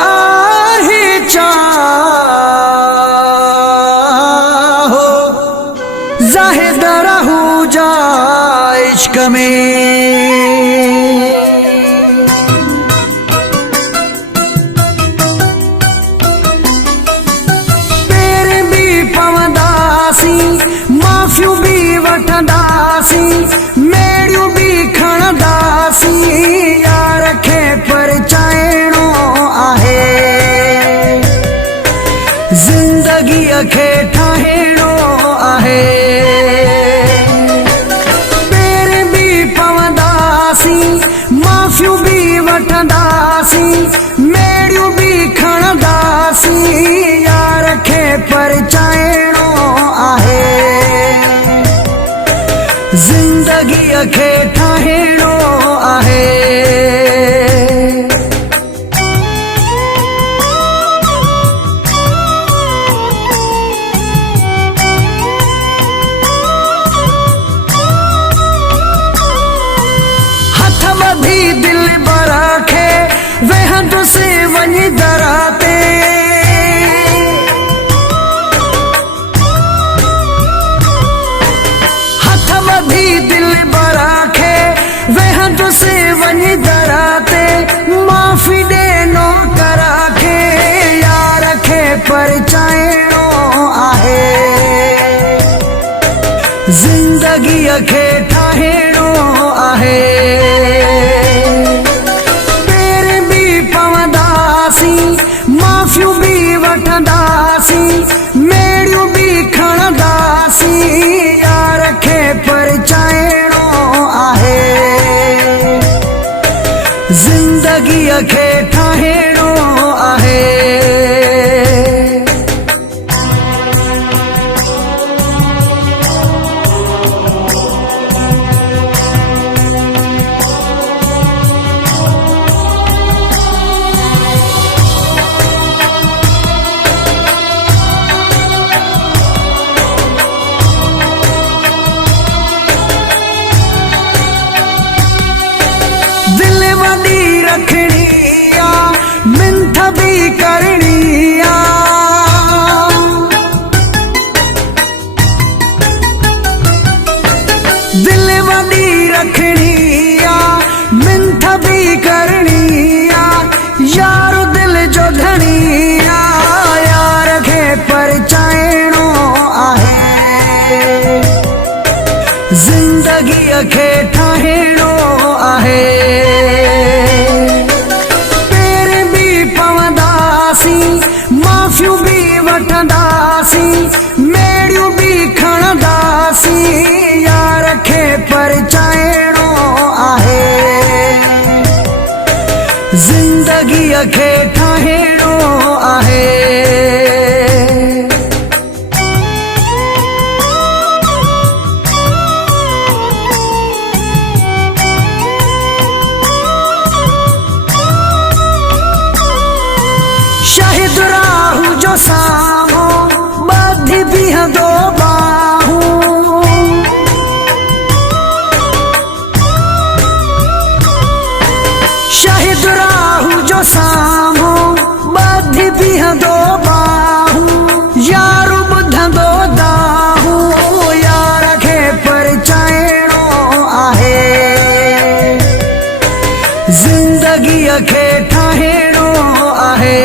आहे चाहो ज़ाहिद रहू जा इश्क में। माफ़ियूं भी वठंदासीं, मेड़ियूं भी खणंदासीं, यार खे परचाइणो आहे, ज़िंदगीअ खे ठाहिणो आहे। पेर भी पवंदासीं, माफ़ियूं भी वठंदासीं, मेड़ियूं भी खणंदासीं, यार खे परचाइणो आहे, ज़िंदगीअ खे ठाहिणो आहे। हथ ॿधी दिल बरा खे वेहंदुसि वञी दरा ते, दिल बरा खे वेहंदुसि वञी दरा ते, माफ़ी ॾे नौकरा खे, यार खे परचाइणो आहे, ज़िंदगीअ खे ठाहिणो आहे। पेर भी पवंदासीं, माफ़ियूं भी वठंदासीं, मेड़ियूं भी खणंदासीं, यार खे परचाइणो आहे, ज़िंदगीअ खे ठाहिणो आहे। दिल वॾी रखणी आ, मिंथ भी करणी आ, दिल वॾी रखणी आ, मिंथ भी करणी आ, यार दिल जो धणी आ, यार खे परचाइणो आहे, ज़िंदगीअ खे ठाहिणो आहे। पेर भी पवंदासीं, माफ़ियूं भी वठंदासीं, मेड़ियूं भी खणंदासीं, यार खे परचाइणो आहे, ज़िंदगीअ खे ठाहिणो आहे। शाहिद राहू जो साम्हूं ॿधी बीहंदो बाहूं, शाहिद राहू जो साम्हूं ॿधी बीहंदो बाहूं, यार ॿुधंदो दाहूं, यार खे परचाइणो आहे, ज़िंदगीअ खे ठाहिणो आहे।